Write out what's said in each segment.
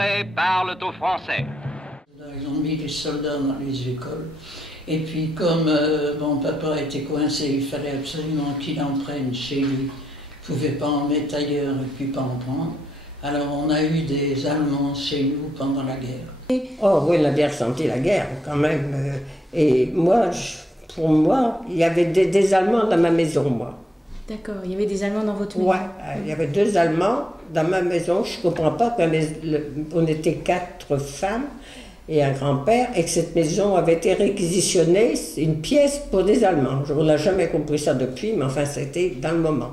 Français parlent au français. Ils ont mis les soldats dans les écoles. Et puis comme mon papa était coincé, il fallait absolument qu'il en prenne chez lui. Il ne pouvait pas en mettre ailleurs et puis pas en prendre. Alors on a eu des Allemands chez nous pendant la guerre. Oh oui, on a bien ressenti la guerre quand même. Et moi, pour moi, il y avait des Allemands dans ma maison, moi. D'accord, il y avait des Allemands dans votre maison? Ouais, il y avait 2 Allemands dans ma maison. Je ne comprends pas qu'on était 4 femmes et un grand-père et que cette maison avait été réquisitionnée, une pièce pour des Allemands. On n'a jamais compris ça depuis, mais enfin c'était dans le moment.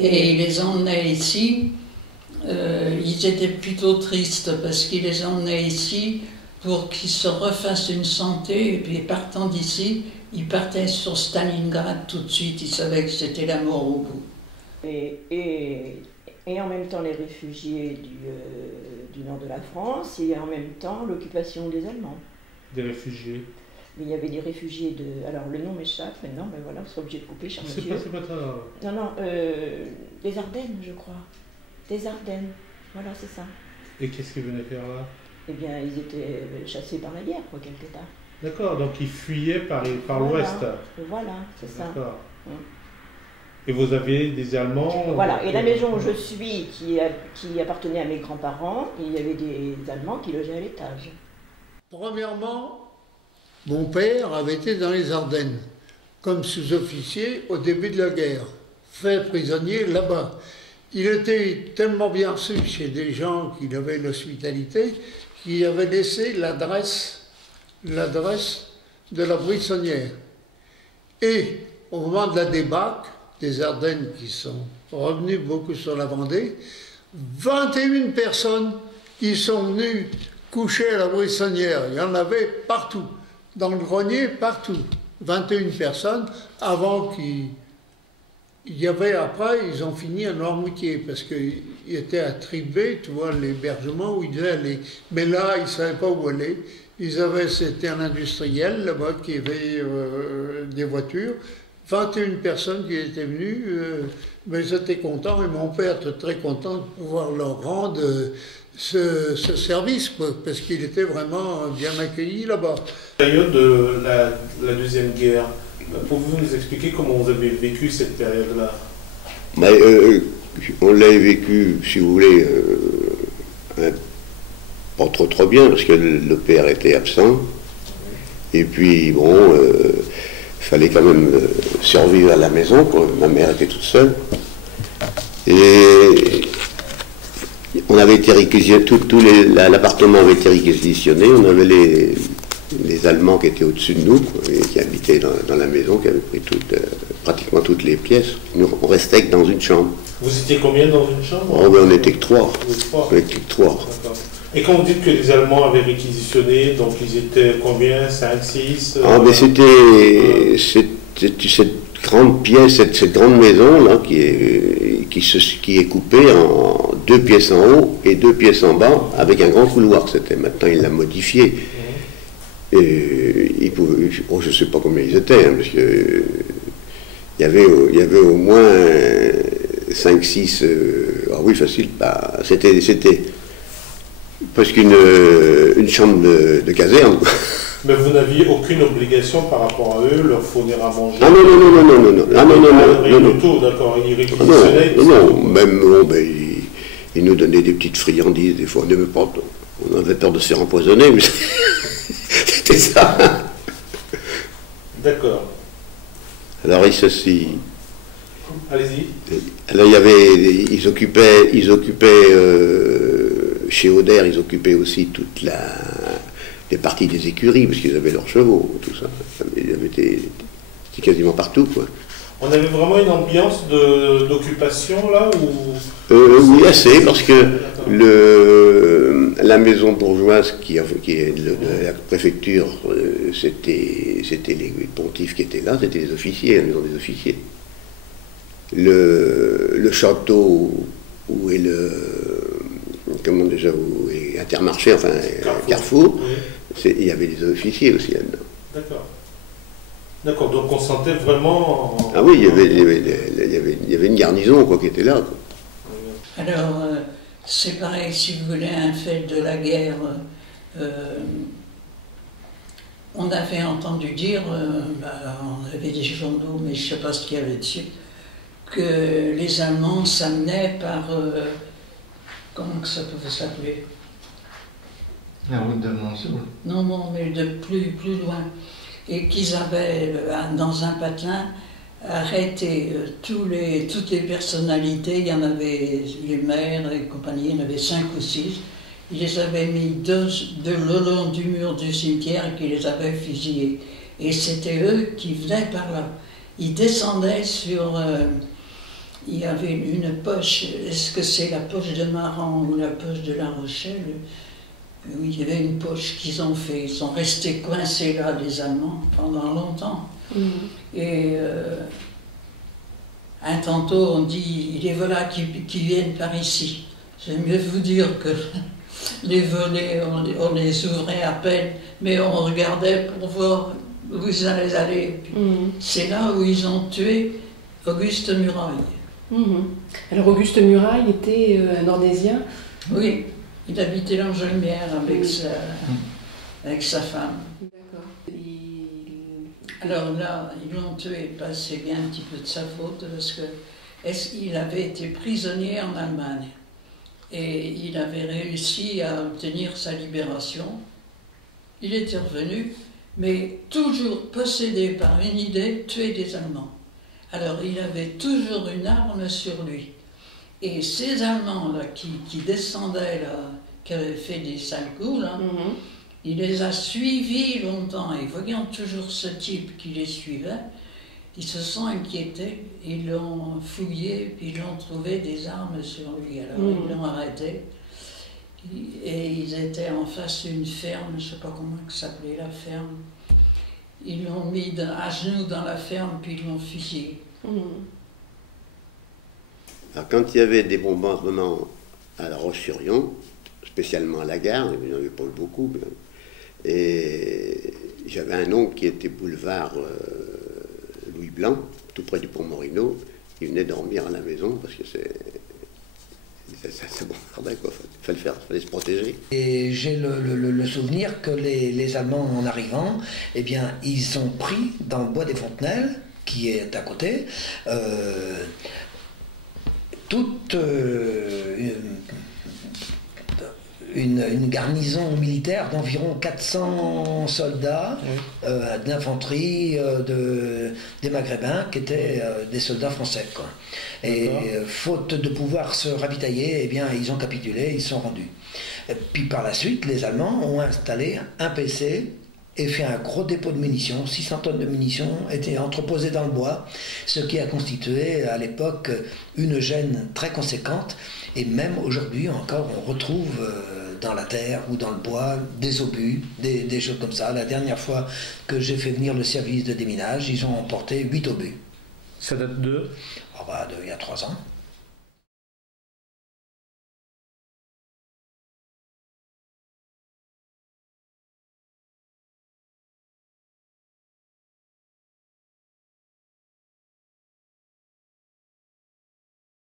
Et ils les emmenaient ici, ils étaient plutôt tristes parce qu'ils les emmenaient ici pour qu'ils se refassent une santé et puis partant d'ici, ils partaient sur Stalingrad tout de suite, ils savaient que c'était la mort au bout. Et en même temps les réfugiés du nord de la France et en même temps l'occupation des Allemands. Des réfugiés? Mais il y avait des réfugiés de... Alors le nom m'échappe maintenant, mais voilà, vous serez obligé de couper, cher monsieur. C'est pas ça. Non, des Ardennes, je crois. Des Ardennes, voilà, c'est ça. Et qu'est-ce qu'ils venaient faire là? Eh bien, ils étaient chassés par la guerre, quoi, quelque part. D'accord, donc ils fuyaient par l'ouest. Voilà, c'est ça. D'accord. Et vous aviez des Allemands? Voilà, et la maison où je suis, qui appartenait à mes grands-parents, il y avait des Allemands qui logeaient à l'étage. Premièrement, mon père avait été dans les Ardennes, comme sous-officier au début de la guerre, fait prisonnier là-bas. Il était tellement bien reçu chez des gens qui avaient l'hospitalité, qu'il avait laissé l'adresse de la Buissonnière. Et au moment de la débâcle, des Ardennes qui sont revenus beaucoup sur la Vendée, 21 personnes qui sont venues coucher à la Buissonnière. Il y en avait partout, dans le grenier, partout. 21 personnes, avant qu'il y avait, après, ils ont fini à Noirmoutier, parce qu'ils étaient attribués, tu vois, l'hébergement où ils devaient aller. Mais là, ils ne savaient pas où aller. C'était un industriel là-bas qui avait des voitures. 21 personnes qui étaient venues, mais ils étaient contents, et mon père était très content de pouvoir leur rendre ce service, quoi, parce qu'il était vraiment bien accueilli là-bas. Période de la Deuxième Guerre, pouvez-vous nous expliquer comment vous avez vécu cette période-là? On l'a vécu, si vous voulez, pas trop bien, parce que le père était absent, et puis bon... Il fallait quand même survivre à la maison, quoi. Ma mère était toute seule. Et on avait été réquisitionné, l'appartement avait été réquisitionné, on avait les Allemands qui étaient au-dessus de nous, quoi, et qui habitaient dans la maison, qui avaient pris pratiquement toutes les pièces. Nous, on restait que dans une chambre. Vous étiez combien dans une chambre? Oh, ben, on n'était que 3. On était que 3. Et quand vous dites que les Allemands avaient réquisitionné, donc ils étaient combien? 5, 6 Ah, mais c'était cette grande pièce, cette grande maison là, qui est coupée en 2 pièces en haut et 2 pièces en bas, avec un grand couloir. Maintenant, il l'a modifié. Et je ne sais pas combien ils étaient, hein, parce que il y avait au moins 5, 6. Ah oui, facile. Bah, c'était presque une chambre de caserne. Mais vous n'aviez aucune obligation par rapport à eux, leur fournir à manger? Ah non. Tout, d'accord, ils réquisitionnaient? Non, même, bon, ben, ils nous donnaient des petites friandises, des fois, on avait peur de se faire empoisonner, mais c'était ça. D'accord. Alors, ceci... Allez-y. Alors, ils occupaient chez Oder, ils occupaient aussi toute les parties des écuries, parce qu'ils avaient leurs chevaux, tout ça. C'était quasiment partout, quoi. On avait vraiment une ambiance d'occupation, là, ou... Oui, assez, parce que la maison bourgeoise qui est de la préfecture, c'était les pontifes qui étaient là, c'était les officiers, la maison des officiers. Le château où est où est Intermarché, enfin Carrefour, oui. Il y avait des officiers aussi là-dedans. D'accord. D'accord, donc on sentait vraiment... Ah oui, il y avait une garnison, quoi, qui était là, quoi. Alors, c'est pareil, si vous voulez, un fait de la guerre. On avait entendu dire, on avait des journaux, mais je ne sais pas ce qu'il y avait dessus, que les Allemands s'amenaient par... comment que ça pouvait s'appeler? La route d'Almansour. Non, non, mais de plus loin. Et qu'ils avaient, dans un patelin, arrêté toutes les personnalités. Il y en avait les maires et compagnie, il y en avait 5 ou 6. Ils les avaient mis le long du mur du cimetière et qu'ils les avaient fusillés. Et c'était eux qui venaient par là. Ils descendaient sur... il y avait une poche, est-ce que c'est la poche de Maran ou la poche de La Rochelle? Oui, il y avait une poche qu'ils ont fait. Ils sont restés coincés là, les Allemands, pendant longtemps. Et un tantôt, on dit, les voilà qui viennent par ici. J'aime mieux vous dire que les volets, on les ouvrait à peine, mais on regardait pour voir où ils allaient aller. C'est là où ils ont tué Auguste Muraille. Alors Auguste Muraille était un Ordésien? Oui, il habitait l'Angelière avec sa femme. D'accord. Alors là, ils l'ont tué, c'est bien un petit peu de sa faute, parce qu'il avait été prisonnier en Allemagne. Et il avait réussi à obtenir sa libération. Il était revenu, mais toujours possédé par une idée, tuer des Allemands. Alors il avait toujours une arme sur lui. Et ces Allemands-là qui descendaient, là, qui avaient fait des sales coups, là, il les a suivis longtemps. Et voyant toujours ce type qui les suivait, ils se sont inquiétés, ils l'ont fouillé, puis ils l'ont trouvé des armes sur lui. Alors ils l'ont arrêté. Et ils étaient en face d'une ferme, je ne sais pas comment ça s'appelait la ferme. Ils l'ont mis à genoux dans la ferme, puis ils l'ont fusillé. Alors, quand il y avait des bombardements à La Roche-sur-Yon, spécialement à la gare, il n'y en avait pas beaucoup, et j'avais un oncle qui était boulevard Louis Blanc, tout près du pont Morino. Il venait dormir à la maison parce que ça bombardait, quoi. Fallait se protéger. Et j'ai le souvenir que les Allemands, en arrivant, eh bien, ils ont pris dans le bois des Fontenelles, qui est à côté, toute une garnison militaire d'environ 400 soldats d'infanterie des Maghrébins qui étaient des soldats français, quoi. Et faute de pouvoir se ravitailler, eh bien, ils ont capitulé, ils sont rendus. Et puis par la suite, les Allemands ont installé un PC et fait un gros dépôt de munitions. 600 tonnes de munitions étaient entreposées dans le bois, ce qui a constitué à l'époque une gêne très conséquente. Et même aujourd'hui encore, on retrouve dans la terre ou dans le bois des obus, des choses comme ça. La dernière fois que j'ai fait venir le service de déminage, ils ont emporté 8 obus. Ça date de il y a 3 ans.